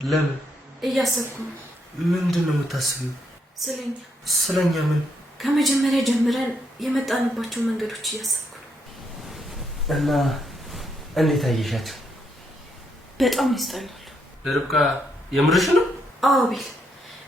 ለምን? እያሰብኩ ነው። ምንድነው የምታስቢው? ስለኛ ምን? ከመጀመሪያ ጀምረን የመጣንባቸው መንገዶች እያሰብኩ ነው። እና እንዴት አየሻቸው? በጣም ያስጠላሉ። ርብቃ የምርሽ ነው? አዎ ቤል፣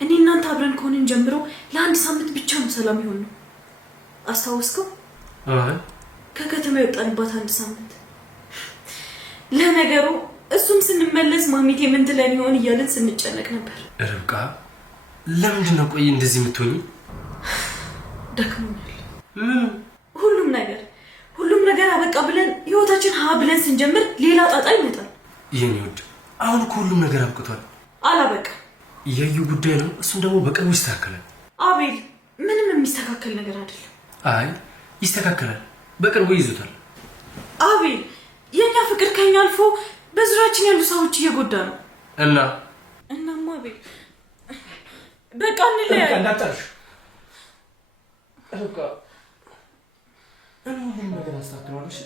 እኔ እናንተ አብረን ከሆንን ጀምሮ ለአንድ ሳምንት ብቻ ነው ሰላም ይሆን ነው። አስታወስከው? አይ ከከተማ የወጣንባት አንድ ሳምንት። ለነገሩ እሱም ስንመለስ ማሚቴ ምን ትለን ይሆን እያልን ስንጨነቅ ነበር። ርብቃ ለምንድን ነው ቆይ እንደዚህ የምትሆኚ? ደክሞኛል። ሁሉም ነገር አበቃ ብለን ህይወታችን ሀ ብለን ስንጀምር ሌላ ጣጣ ይመጣል። የኔ ውድ አሁን እኮ ሁሉም ነገር አብቅቷል። አላበቃም። የዩ ጉዳይ ነው። እሱም ደግሞ በቅርቡ ይስተካከላል። አቤል፣ ምንም የሚስተካከል ነገር አይደለም። አይ ይስተካከላል፣ በቅርቡ ይዙታል። አቤል፣ የኛ ፍቅር ከኛ አልፎ በዙሪያችን ያሉ ሰዎች እየጎዳ ነው። እናማ አቤል በቃ እንለያይ። እንዳጣርሽ በቃ እኔ ሁሉም ነገር አስተካክላለሽ።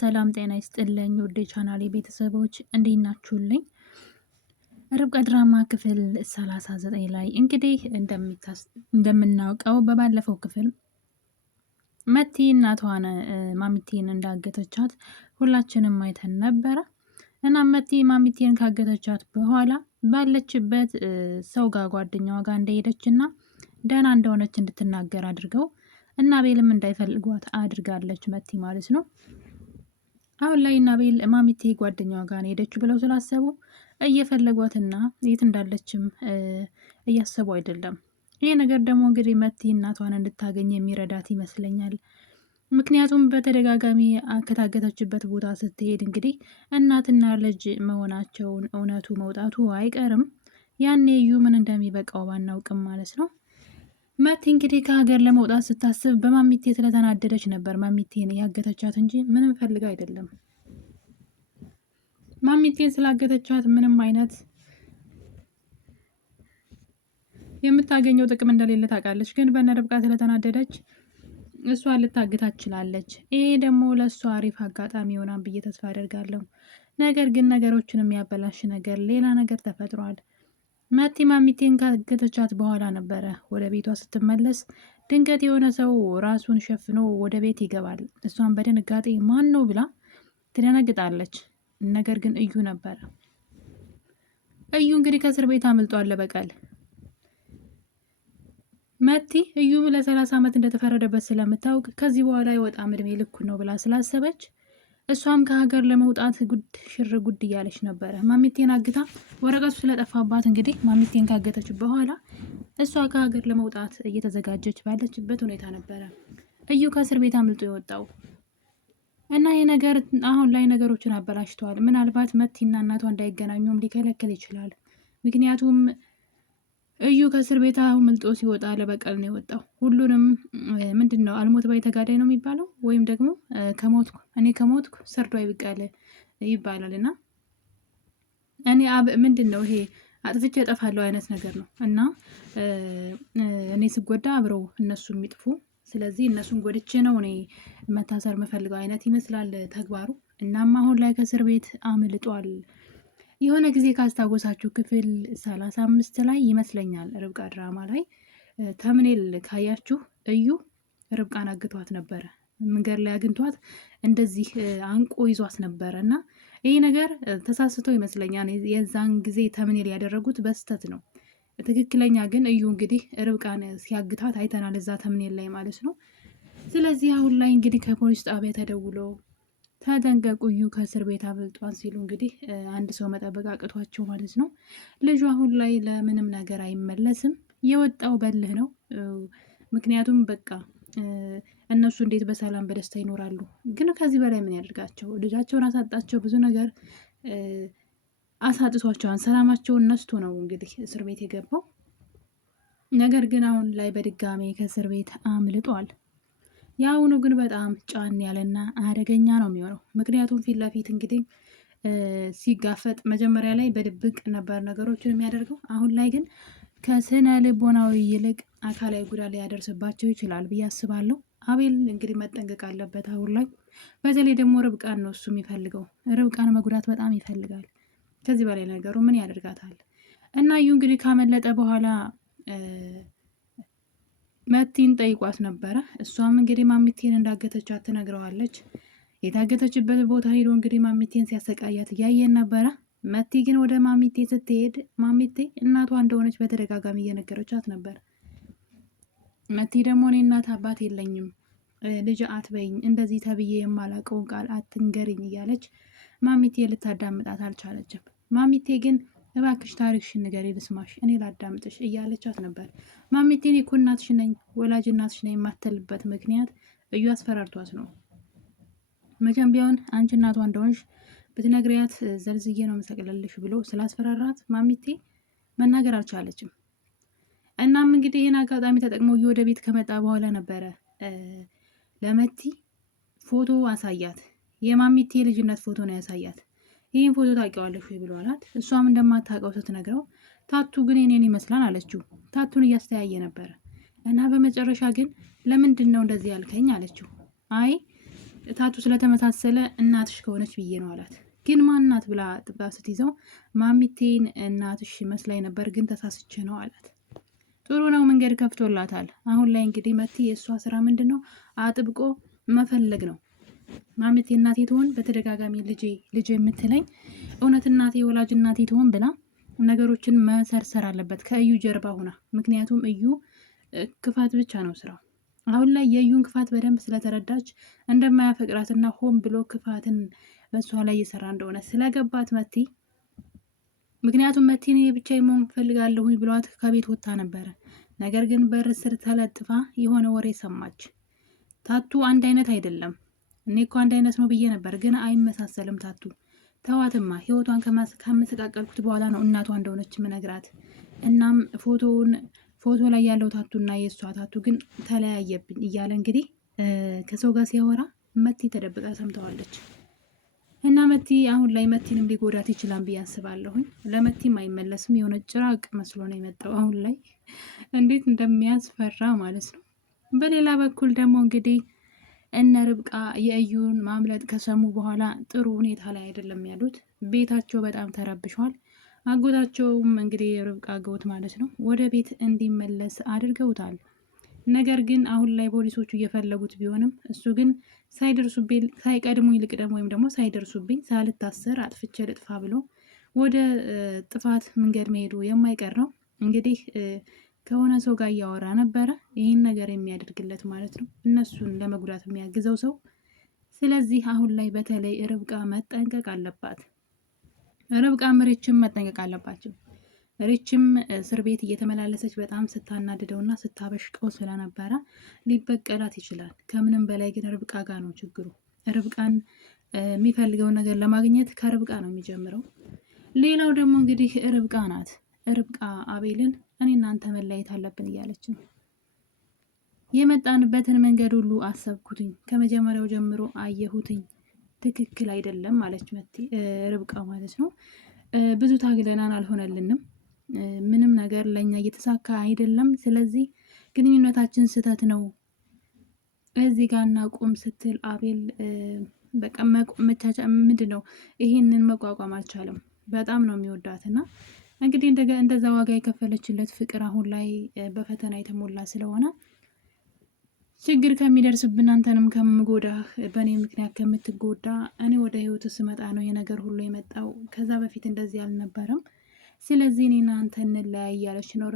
ሰላም ጤና ይስጥልኝ ውድ ቻናሌ ቤተሰቦች እንዴት ናችሁልኝ? ርብቃ ድራማ ክፍል 39 ላይ እንግዲህ እንደምናውቀው በባለፈው ክፍል መቲ እናቷን ማሚቴን እንዳገተቻት ሁላችንም አይተን ነበረ እና መቲ ማሚቴን ካገተቻት በኋላ ባለችበት ሰው ጋር ጓደኛዋ ጋር እንደሄደች እና ደህና እንደሆነች እንድትናገር አድርገው እና ቤልም እንዳይፈልጓት አድርጋለች መቲ ማለት ነው። አሁን ላይ እና ቤል ማሚቴ ጓደኛዋ ጋር ሄደችው ብለው ስላሰቡ እየፈለጓትና የት እንዳለችም እያሰቡ አይደለም። ይሄ ነገር ደግሞ እንግዲህ መቲ እናቷን እንድታገኝ የሚረዳት ይመስለኛል። ምክንያቱም በተደጋጋሚ ከታገተችበት ቦታ ስትሄድ እንግዲህ እናትና ልጅ መሆናቸውን እውነቱ መውጣቱ አይቀርም። ያኔ እዩ ምን እንደሚበቃው ባናውቅም ማለት ነው። መቲ እንግዲህ ከሀገር ለመውጣት ስታስብ በማሚቴ ስለተናደደች ነበር ማሚቴን ያገተቻት እንጂ ምንም ፈልጋ አይደለም። ማሚቴን ስላገተቻት ምንም አይነት የምታገኘው ጥቅም እንደሌለ ታውቃለች። ግን በነ ርብቃ ስለተናደደች እሷ ልታግታት ችላለች። ይሄ ደግሞ ለእሷ አሪፍ አጋጣሚ ይሆናል ብዬ ተስፋ አደርጋለሁ። ነገር ግን ነገሮችን የሚያበላሽ ነገር ሌላ ነገር ተፈጥሯል። መቲ ማሚቴን ካገተቻት በኋላ ነበረ ወደ ቤቷ ስትመለስ ድንገት የሆነ ሰው ራሱን ሸፍኖ ወደ ቤት ይገባል። እሷን በድንጋጤ ማን ነው ብላ ትደነግጣለች። ነገር ግን እዩ ነበረ። እዩ እንግዲህ ከእስር ቤት አምልጧል ለበቀል። መቲ እዩ ለ30 ዓመት እንደተፈረደበት ስለምታውቅ ከዚህ በኋላ አይወጣም እድሜ ልኩ ነው ብላ ስላሰበች እሷም ከሀገር ለመውጣት ሽር ጉድ እያለች ነበረ። ማሚቴን አግታ ወረቀቱ ስለጠፋባት እንግዲህ ማሚቴን ካገተች በኋላ እሷ ከሀገር ለመውጣት እየተዘጋጀች ባለችበት ሁኔታ ነበረ እዩ ከእስር ቤት አምልጦ የወጣው እና ይህ ነገር አሁን ላይ ነገሮችን አበላሽተዋል። ምናልባት መቲና እናቷ እንዳይገናኙም ሊከለክል ይችላል። ምክንያቱም እዩ ከእስር ቤት አምልጦ ሲወጣ ለበቀል ነው የወጣው። ሁሉንም ምንድን ነው አልሞት ባይ ተጋዳይ ነው የሚባለው፣ ወይም ደግሞ እኔ ከሞትኩ ሰርዶ አይብቀል ይባላል። እና እኔ ምንድን ነው ይሄ አጥፍቼ እጠፋለሁ አይነት ነገር ነው እና እኔ ስጎዳ አብረው እነሱ የሚጥፉ፣ ስለዚህ እነሱን ጎድቼ ነው እኔ መታሰር የምፈልገው አይነት ይመስላል ተግባሩ። እናም አሁን ላይ ከእስር ቤት አምልጧል። የሆነ ጊዜ ካስታወሳችሁ ክፍል 35 ላይ ይመስለኛል ርብቃ ድራማ ላይ ተምኔል ካያችሁ እዩ ርብቃን አግቷት ነበረ። መንገድ ላይ አግኝቷት እንደዚህ አንቆ ይዟት ነበረ እና ይህ ነገር ተሳስቶ ይመስለኛል የዛን ጊዜ ተምኔል ያደረጉት በስተት ነው። ትክክለኛ ግን እዩ እንግዲህ ርብቃን ሲያግታት አይተናል እዛ ተምኔል ላይ ማለት ነው። ስለዚህ አሁን ላይ እንግዲህ ከፖሊስ ጣቢያ ተደውሎ ተጠንቀቁ እዩ ከእስር ቤት አምልጧን ሲሉ እንግዲህ አንድ ሰው መጠበቅ አቅቷቸው ማለት ነው። ልጁ አሁን ላይ ለምንም ነገር አይመለስም። የወጣው በልህ ነው። ምክንያቱም በቃ እነሱ እንዴት በሰላም በደስታ ይኖራሉ? ግን ከዚህ በላይ ምን ያደርጋቸው? ልጃቸውን አሳጣቸው፣ ብዙ ነገር አሳጥቷቸዋል። ሰላማቸውን ነስቶ ነው እንግዲህ እስር ቤት የገባው። ነገር ግን አሁን ላይ በድጋሜ ከእስር ቤት አምልጧል። የአሁኑ ግን በጣም ጫን ያለና አደገኛ ነው የሚሆነው። ምክንያቱም ፊት ለፊት እንግዲህ ሲጋፈጥ መጀመሪያ ላይ በድብቅ ነበር ነገሮችን የሚያደርገው። አሁን ላይ ግን ከስነ ልቦናዊ ይልቅ አካላዊ ጉዳት ሊያደርስባቸው ይችላል ብዬ አስባለሁ። አቤል እንግዲህ መጠንቀቅ አለበት አሁን ላይ። በተለይ ደግሞ ርብቃን ነው እሱ የሚፈልገው። ርብቃን መጉዳት በጣም ይፈልጋል። ከዚህ በላይ ነገሩ ምን ያደርጋታል? እና እዩ እንግዲህ ካመለጠ በኋላ መቲን ጠይቋት ነበረ። እሷም እንግዲህ ማሚቴን እንዳገተቻት ትነግረዋለች። የታገተችበት ቦታ ሄዶ እንግዲህ ማሚቴን ሲያሰቃያት እያየን ነበረ። መቲ ግን ወደ ማሚቴ ስትሄድ ማሚቴ እናቷ እንደሆነች በተደጋጋሚ እየነገረቻት ነበር። መቲ ደግሞ እኔ እናት አባት የለኝም ልጅ አትበይኝ፣ እንደዚህ ተብዬ የማላውቀውን ቃል አትንገሪኝ እያለች ማሚቴ ልታዳምጣት አልቻለችም። ማሚቴ ግን እባክሽ ታሪክሽን ንገሪ ልስማሽ፣ እኔ ላዳምጥሽ እያለቻት ነበር። ማሚቴ እኔ እኮ እናትሽ ነኝ፣ ወላጅ እናትሽ ነኝ የማትልበት ምክንያት እዩ አስፈራርቷት ነው። መቼም ቢሆን አንቺ እናቷ እንደሆንሽ ብትነግሪያት ዘልዝዬ ነው መሰቅለልሽ ብሎ ስላስፈራራት ማሚቴ መናገር አልቻለችም። እናም እንግዲህ ይህን አጋጣሚ ተጠቅሞ እዩ ወደ ቤት ከመጣ በኋላ ነበረ ለመቲ ፎቶ አሳያት። የማሚቴ ልጅነት ፎቶ ነው ያሳያት። ይህን ፎቶ ታውቂዋለሽ ወይ ብሎ አላት። እሷም እንደማታውቀው ስትነግረው ታቱ ግን የኔን ይመስላል አለችው። ታቱን እያስተያየ ነበረ እና በመጨረሻ ግን ለምንድን ነው እንደዚህ ያልከኝ አለችው። አይ ታቱ ስለተመሳሰለ እናትሽ ከሆነች ብዬ ነው አላት። ግን ማናት ብላ ጥብቃ ስትይዘው ማሚቴን እናትሽ መስላኝ ነበር ግን ተሳስቼ ነው አላት። ጥሩ ነው፣ መንገድ ከፍቶላታል። አሁን ላይ እንግዲህ መቲ የእሷ ስራ ምንድን ነው? አጥብቆ መፈለግ ነው። ማሚቴ እናቴ ትሆን በተደጋጋሚ ልጄ የምትለኝ እውነት እናቴ ወላጅ እናቴ ትሆን ብላ ነገሮችን መሰርሰር አለበት ከእዩ ጀርባ ሁና። ምክንያቱም እዩ ክፋት ብቻ ነው ስራው። አሁን ላይ የእዩን ክፋት በደንብ ስለተረዳች እንደማያፈቅራትና ሆን ብሎ ክፋትን በእሷ ላይ እየሰራ እንደሆነ ስለገባት መቲ ምክንያቱም መቲ እኔ ብቻዬን መሆን እፈልጋለሁኝ ብሏት ከቤት ወጥታ ነበረ። ነገር ግን በር ስር ተለጥፋ የሆነ ወሬ ሰማች። ታቱ አንድ አይነት አይደለም፣ እኔ እኮ አንድ አይነት ነው ብዬ ነበር ግን አይመሳሰልም። ታቱ ተዋትማ፣ ህይወቷን ካመሰቃቀልኩት በኋላ ነው እናቷ እንደሆነች ምነግራት። እናም ፎቶ ላይ ያለው ታቱና የእሷ ታቱ ግን ተለያየብኝ እያለ እንግዲህ ከሰው ጋር ሲያወራ መቲ ተደብቃ ሰምተዋለች። እና መቲ አሁን ላይ መቲንም ሊጎዳት ይችላል ብዬ አስባለሁኝ። ለመቲም አይመለስም፣ የሆነ ጭራቅ መስሎ ነው የመጣው። አሁን ላይ እንዴት እንደሚያስፈራ ማለት ነው። በሌላ በኩል ደግሞ እንግዲህ እነ ርብቃ የእዩን ማምለጥ ከሰሙ በኋላ ጥሩ ሁኔታ ላይ አይደለም ያሉት። ቤታቸው በጣም ተረብሿል። አጎታቸውም እንግዲህ የርብቃ አጎት ማለት ነው ወደ ቤት እንዲመለስ አድርገውታል። ነገር ግን አሁን ላይ ፖሊሶቹ እየፈለጉት ቢሆንም እሱ ግን ሳይደርሱብኝ ሳይቀድሙኝ ልቅደም ወይም ደግሞ ሳይደርሱብኝ ሳልታሰር አጥፍቼ ልጥፋ ብሎ ወደ ጥፋት መንገድ መሄዱ የማይቀር ነው። እንግዲህ ከሆነ ሰው ጋር እያወራ ነበረ ይህን ነገር የሚያደርግለት ማለት ነው፣ እነሱን ለመጉዳት የሚያግዘው ሰው። ስለዚህ አሁን ላይ በተለይ ርብቃ መጠንቀቅ አለባት። ርብቃም ሪችም መጠንቀቅ አለባቸው። ሪችም እስር ቤት እየተመላለሰች በጣም ስታናድደውና ስታበሽቀው ስለነበረ ሊበቀላት ይችላል። ከምንም በላይ ግን ርብቃ ጋር ነው ችግሩ። ርብቃን የሚፈልገውን ነገር ለማግኘት ከርብቃ ነው የሚጀምረው። ሌላው ደግሞ እንግዲህ ርብቃ ናት። ርብቃ አቤልን እኔ እናንተ መለያየት አለብን እያለች ነው። የመጣንበትን መንገድ ሁሉ አሰብኩትኝ፣ ከመጀመሪያው ጀምሮ አየሁትኝ፣ ትክክል አይደለም አለች ርብቃ ማለት ነው። ብዙ ታግለናል፣ አልሆነልንም፣ ምንም ነገር ለእኛ እየተሳካ አይደለም። ስለዚህ ግንኙነታችን ስህተት ነው፣ እዚህ ጋር እናቁም ስትል አቤል በቃ መቻቻ ምንድን ነው ይሄንን መቋቋም አልቻለም። በጣም ነው የሚወዳትና እንግዲህ እንደዛ ዋጋ የከፈለችለት ፍቅር አሁን ላይ በፈተና የተሞላ ስለሆነ ችግር ከሚደርስብን አንተንም ከምጎዳህ በእኔ ምክንያት ከምትጎዳ እኔ ወደ ህይወት ስመጣ ነው የነገር ሁሉ የመጣው። ከዛ በፊት እንደዚህ አልነበረም። ስለዚህ እኔና አንተ እንለያይ እያለች ነው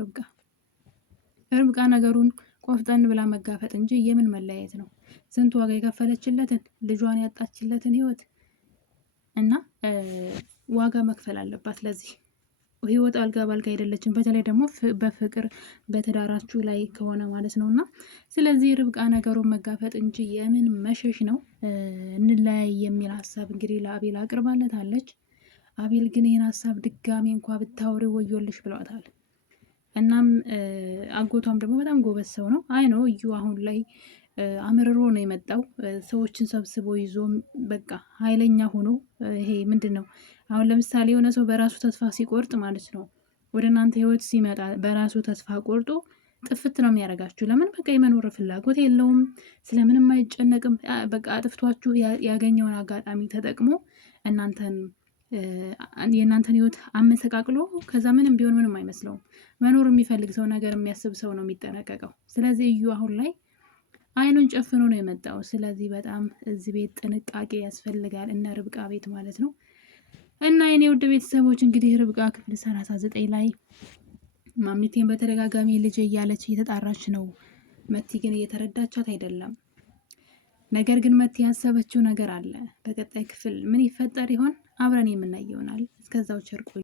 ርብቃ ነገሩን ቆፍጠን ብላ መጋፈጥ እንጂ የምን መለያየት ነው? ስንት ዋጋ የከፈለችለትን ልጇን ያጣችለትን ህይወት እና ዋጋ መክፈል አለባት። ለዚህ ህይወት አልጋ ባልጋ አይደለችም። በተለይ ደግሞ በፍቅር በትዳራችሁ ላይ ከሆነ ማለት ነው። እና ስለዚህ ርብቃ ነገሩን መጋፈጥ እንጂ የምን መሸሽ ነው? እንለያይ የሚል ሀሳብ እንግዲህ ለአቤል አቅርባለታለች። አቤል ግን ይህን ሀሳብ ድጋሚ እንኳ ብታወሪ ወዮልሽ ብሏታል። እናም አጎቷም ደግሞ በጣም ጎበዝ ሰው ነው። አይ ነው እዩ አሁን ላይ አምርሮ ነው የመጣው። ሰዎችን ሰብስቦ ይዞ በቃ ኃይለኛ ሆኖ ይሄ ምንድን ነው አሁን ለምሳሌ የሆነ ሰው በራሱ ተስፋ ሲቆርጥ ማለት ነው ወደ እናንተ ህይወት ሲመጣ በራሱ ተስፋ ቆርጦ ጥፍት ነው የሚያደርጋችሁ። ለምን በቃ የመኖር ፍላጎት የለውም፣ ስለምንም አይጨነቅም። በቃ አጥፍቷችሁ ያገኘውን አጋጣሚ ተጠቅሞ የእናንተን ህይወት አመሰቃቅሎ ከዛ ምንም ቢሆን ምንም አይመስለውም። መኖር የሚፈልግ ሰው ነገር የሚያስብ ሰው ነው የሚጠነቀቀው። ስለዚህ እዩ አሁን ላይ አይኑን ጨፍኖ ነው የመጣው። ስለዚህ በጣም እዚህ ቤት ጥንቃቄ ያስፈልጋል፣ እነ ርብቃ ቤት ማለት ነው። እና የኔ ውድ ቤተሰቦች እንግዲህ ርብቃ ክፍል 39 ላይ ማሚቴን በተደጋጋሚ ልጅ እያለች እየተጣራች ነው። መቲ ግን እየተረዳቻት አይደለም። ነገር ግን መቲ ያሰበችው ነገር አለ። በቀጣይ ክፍል ምን ይፈጠር ይሆን? አብረን የምናየው ይሆናል። እስከዛው ቸር ቆዩ።